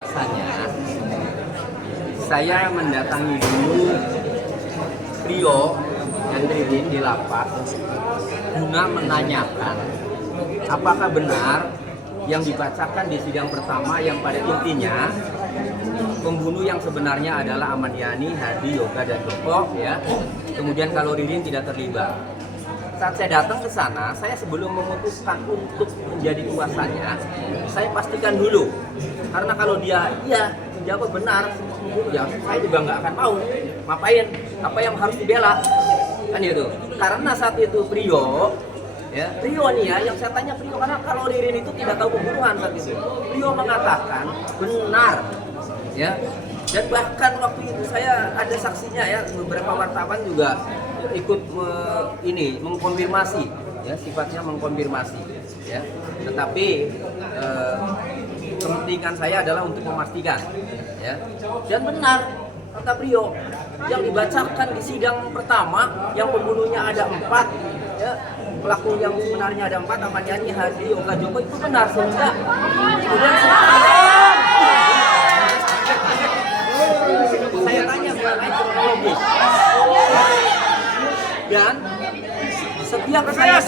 Biasanya saya mendatangi dulu Rio dan Ririn di lapas guna menanyakan apakah benar yang dibacakan di sidang pertama yang pada intinya pembunuh yang sebenarnya adalah Ahmad Yani, Hadi, Yoga, dan Joko, ya. Kemudian kalau Ririn tidak terlibat. Saat saya datang ke sana, saya sebelum memutuskan untuk menjadi kuasanya, saya pastikan dulu. Karena kalau dia iya menjawab benar, ya saya juga nggak akan mau. Ngapain? Apa yang harus dibela? Kan itu. Karena saat itu Rio, ya Rio nih ya, yang saya tanya Rio karena kalau Ririn itu tidak tahu pembunuhan saat itu. Rio mengatakan benar, ya. Dan bahkan waktu itu saya ada saksinya ya, beberapa wartawan juga ikut mengkonfirmasi, ya sifatnya mengkonfirmasi, ya. Tetapi kepentingan saya adalah untuk memastikan, ya. Dan benar kata Rio yang dibacakan di sidang pertama yang pembunuhnya ada 4, ya. Pelaku yang sebenarnya ada 4, Ahmad Yani, Hadi, Yoga, Joko itu benar sehingga kemudian saya tanya mengenai kronologis dan setiap saya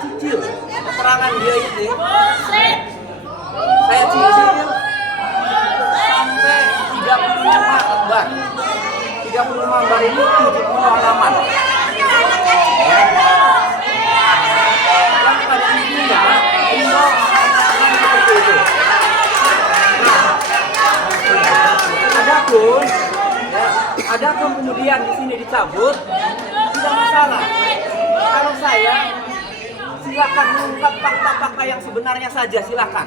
cicil keterangan dia ini, saya cicil sampai 35 lembar. 35 lembar ini 70 halaman. Dan pada intinya Rio mengatakan seperti itu. Adapun kemudian di sini dicabut, tidak masalah. Kalau saya silakan mengungkap fakta-fakta yang sebenarnya saja, silakan.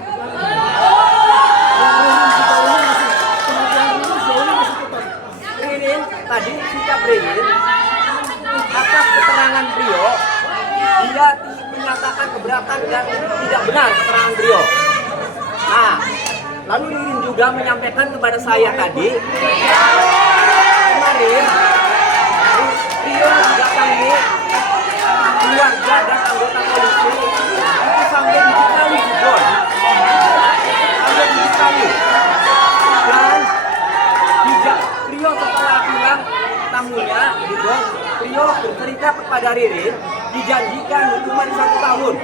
Ririn tadi sikap Ririn atas keterangan Rio, dia menyatakan keberatan dan tidak benar keterangan Rio. Nah, lalu Ririn juga menyampaikan kepada saya tadi kemarin Rio mendatangi keluarga dan anggota polisi itu sampai 7 kali jebol, sampai 7 kali. Dan tidak Rio setelah bilang tamunya gitu, Rio bercerita kepada Ririn dijanjikan hukuman 1 tahun.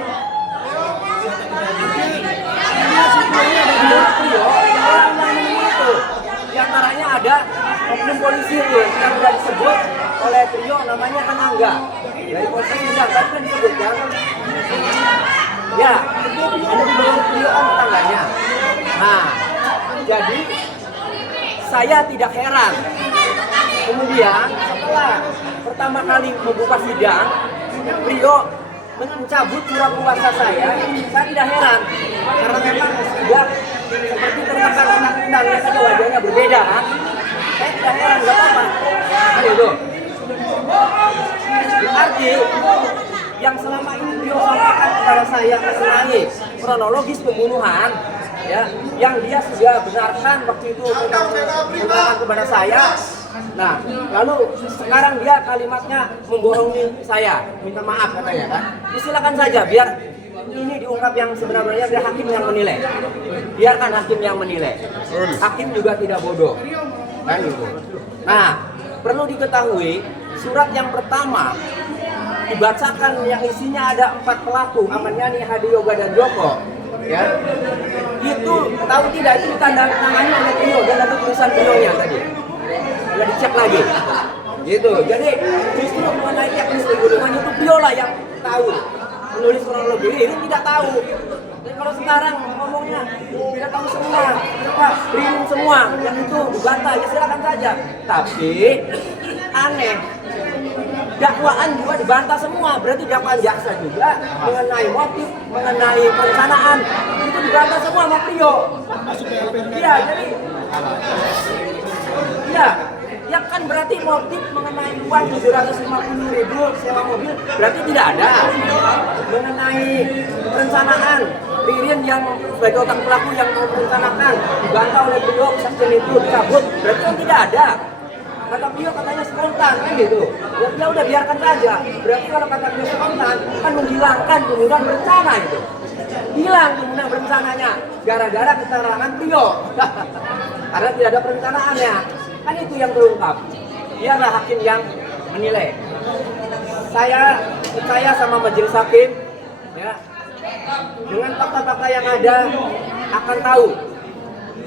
Di antaranya ada oknum polisi itu yang sudah disebut oleh Trio namanya Anangga dari Polsek Sindang, tadi kan disebutkan ya ada di bawah Trio tetangganya. Nah, jadi saya tidak heran kemudian setelah pertama kali membuka sidang Trio mencabut surat kuasa saya tidak heran karena memang sudah seperti tertekan undang-undang yang saja wajahnya berbeda kan. Saya tidak heran, nggak apa-apa. Itu berarti yang selama ini Rio sampaikan kepada saya mengenai kronologis pembunuhan, ya, yang dia sudah benarkan waktu itu mengatakan kepada saya. Nah, lalu sekarang dia kalimatnya membohongi saya, minta maaf katanya kan. Silakan saja biar ini diungkap yang sebenarnya, biar hakim yang menilai. Biarkan hakim yang menilai. Hakim juga tidak bodoh. Kan gitu. Nah, perlu diketahui surat yang pertama dibacakan yang isinya ada 4 pelaku, Ahmad Yani, Hadi, Yoga, dan Joko. Ya, itu tahu tidak itu ditandatangani oleh Rio dan ada tulisan Rio-nya tadi. Sudah dicek lagi. Gitu. Jadi justru mengenai teknis pembunuhan itu Rio lah yang tahu. Menulis kronologi ini tidak tahu. Jadi kalau sekarang ngomongnya tidak tahu semua, Pak, bingung semua, yang itu dibantah, ya silakan saja. Tapi aneh, dakwaan juga dibantah semua, berarti dakwaan jaksa juga mengenai motif, mengenai perencanaan itu dibantah semua sama Rio. Iya, jadi iya. Ya kan berarti motif mengenai uang 750.000 sewa mobil berarti tidak ada. Mengenai perencanaan Ririn yang sebagai otak pelaku yang mau merencanakan dibantah oleh Rio, kesaksian itu dicabut berarti kan tidak ada. Kata Rio katanya spontan kan gitu. Ya udah biarkan saja. Berarti kalau kata Rio spontan kan menghilangkan pembunuhan berencana itu. hilang kemudian berencananya gara-gara keterangan beliau. Karena tidak ada perencanaannya. Kan itu yang terungkap. Biarlah hakim yang menilai. Saya percaya sama majelis hakim, ya, dengan fakta-fakta yang ada akan tahu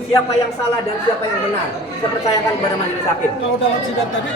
siapa yang salah dan siapa yang benar. Saya percayakan kepada majelis hakim. Kalau dalam sidang tadi,